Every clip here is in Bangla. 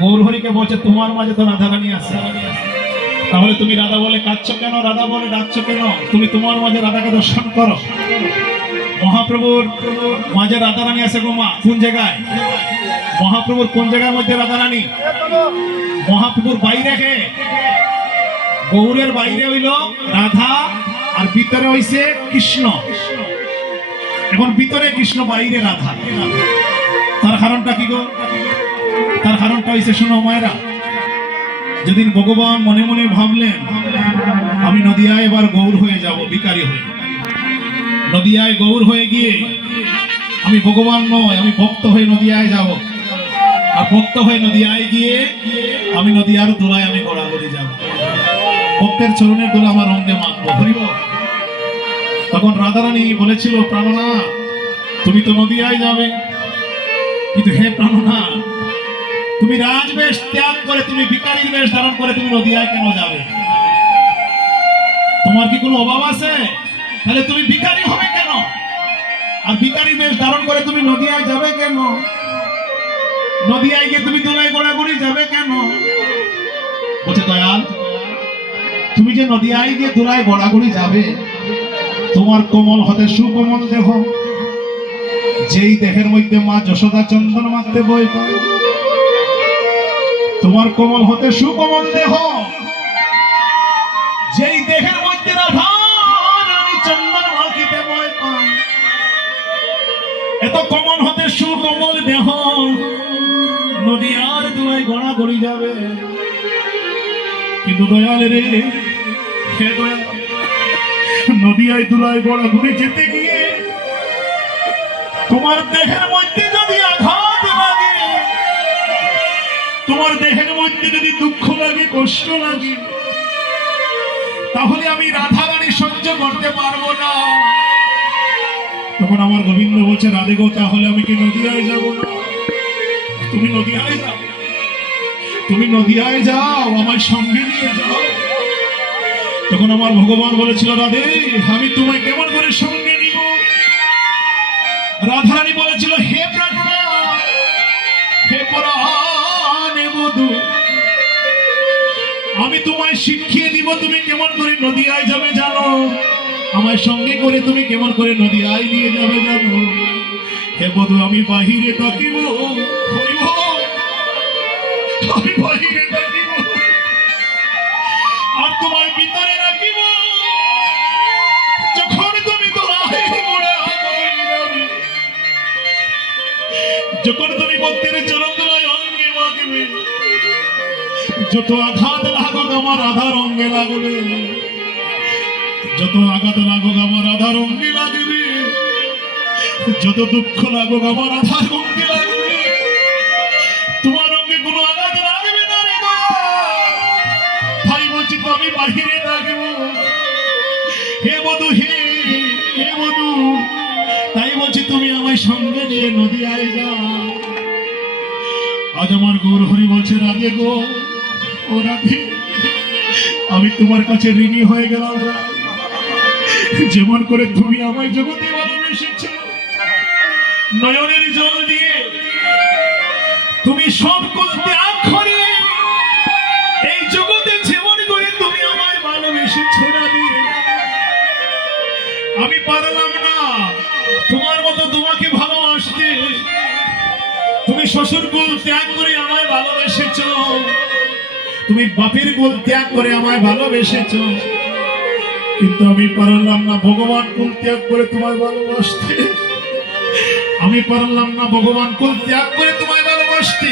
গৌরহরিকে বলছে, তোমার মাঝে তো রাধারানী আছে। তাহলে তুমি রাধা বলে কাঁদছ কেন? রাধা বলে ডাকছো কেন? তুমি তোমার মাঝে রাধাকে দর্শন করো। মহাপ্রভুর মাঝে রাধারানী আছে গো মা, কোন জায়গায়? মহাপ্রভুর কোন জায়গার মধ্যে রাধারানী? মহাপ্রভুর বাইরে কে? গৌরের বাইরে হইল রাধা আর ভিতরে হইছে কৃষ্ণ। এখন ভিতরে কৃষ্ণ, বাইরে রাধা। তার কারণটা কি গো? তার কারণটা হইছে, শোনো মায়েরা, যেদিন ভগবান মনে মনে ভাবলেন, আমি নদিয়ায় এবার গৌর হয়ে যাব ভিকারি হয়ে। নদিয়ায় গৌর হয়ে গিয়ে আমি ভগবান নয়, আমি ভক্ত হয়ে নদিয়ায় যাব। আর ভক্ত হয়ে নদিয়ায় গিয়ে আমি নদিয়ার দোলায় আমি গড়াগড়ি যাব। ভক্তের চরণের দোলা আমার অঙ্গে মাখবো, হরিব। তখন রাধারানী বলেছিল, প্রাণনা, তুমি তো নদিয়ায় যাবে। কিন্তু হে প্রাণনা তুমি রাজবেশ ত্যাগ করে তুমি ভিকারির বেশ ধারণ করে তুমি নদিয়ায় কেন যাবে? তোমার কি কোনো অভাব আছে? তাহলে তুমি ভিকারি হবে কেন? আর ভিকারি বেশ ধারণ করে তুমি নদিয়ায় যাবে কেন? নদিয়ায় গিয়ে তুমি দোলায় গোড়াগুড়ি যাবে কেন? বলছে, দয়াল, তুমি যে নদিয়ায় গিয়ে দোলায় গোড়াগুড়ি যাবে, তোমার কোমল হতে সুকোমল দেহ, যেই দেহের মধ্যে মা যশোদা চন্দন মারতে বই পায় তোমার কোমল হতে সুকোমল দেহ। যেই দেহের মধ্যে এত কোমল হতে সুকোমল দেহ নদীয়ার দুয়ায় গড়া গড়ি যাবে। কিন্তু দয়াল রে, হে দয়াল দুলায় গড়া ঘুরে যেতে গিয়ে তোমার দেহের মধ্যে যদি আঘাত তোমার দেহের মধ্যে যদি দুঃখ লাগে, কষ্ট লাগে, তাহলে আমি রাধা রানী সহ্য করতে পারব না। তখন আমার গোবিন্দ বলছে, রাধে গো, তাহলে আমি কি নদিয়ায় যাব? তুমি নদিয়ায় যাও। তুমি নদিয়ায় যাও আমার সঙ্গে নিয়ে যাও। তখন আমার ভগবান বলেছিল, রাধে, আমি তোমায় কেমন করে সঙ্গে নিব? রাধারানী বলেছিল, হে প্রাণনা আমি তোমায় শিখিয়ে দিব তুমি কেমন করে নদিয়ায় যাবে জানো? আমার সঙ্গে করে তুমি কেমন করে নদিয়ায় নিয়ে যাবে জানো? হে বধূ, আমি বাহিরে থাকিব আমি আর তোমার ভিতরে যখন তুমি যখন তুমি ভক্তের চরণ অঙ্গে মাগবে যত আঘাত লাগুক, আমার আধার অঙ্গে লাগবে। যত আঘাত লাগুক, আমার আধার অঙ্গে লাগবে। যত দুঃখ লাগুক, আমার আধার অঙ্গে লাগবে। তোমার অঙ্গে কোনো আঘাত লাগবে না রে ভাই বলছি তো আমি বাহিরে থাকব? হে বধু, হে হে বধু, তাই বলছি, তুমি আমায় সঙ্গে নিয়ে নদীয়ায় যাও। আজ আমার গৌর হরি বলছে, রাধে গো। আমি তোমার কাছে ঋণী হয়ে গেলাম যেমন করে তুমি আমায় জগতে ভালোবেসেছ, নয়নের জল দিয়ে তুমি সব করতে আমি পারলাম না তোমার মতো তোমাকে ভালোবাসতে। তুমি শ্বশুর কুল ত্যাগ করে আমায় ভালোবেসেছ। তুমি বাপের কুল ত্যাগ করে আমায় ভালোবেসেছ। কিন্তু আমি পারলাম না ভগবান কুল ত্যাগ করে তোমায় ভালোবাসতে। আমি পারলাম না ভগবান কুল ত্যাগ করে তোমায় ভালোবাসতে।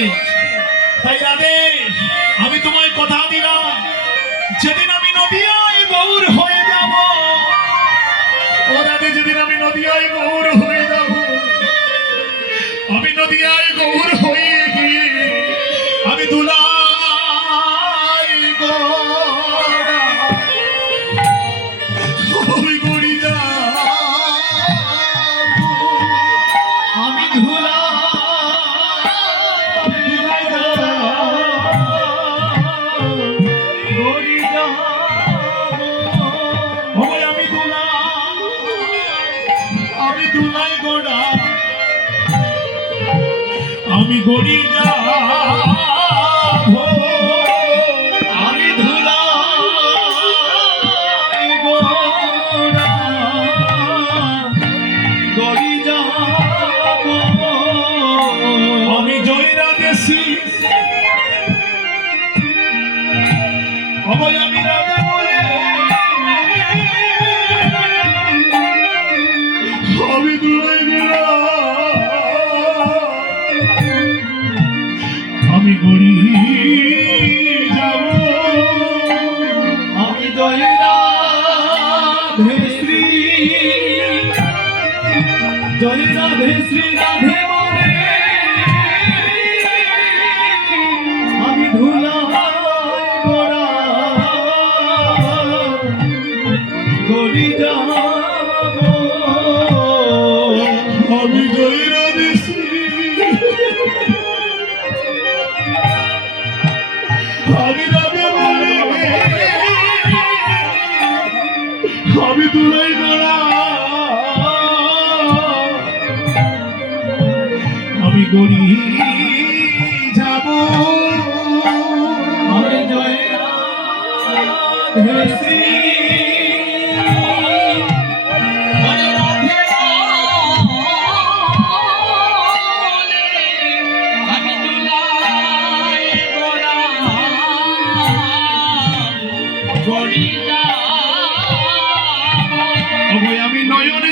তাই রাধে, আমি তোমায় কথা দিলাম, যেদিন আমি নদিয়ায় গৌর হয়ে যাব। ওর আগে যেদিন আমি নদিয়ায় গৌর হয়ে যাব, আমি নদিয়ায় গৌর দুলাই গোড়া। আমি গড়ি যা। শ্রী জয় রাধে শ্রী রাধে আমি ধুলা গড়ি যাহা আমি গড়ি যাব। জয়। শ্রী millones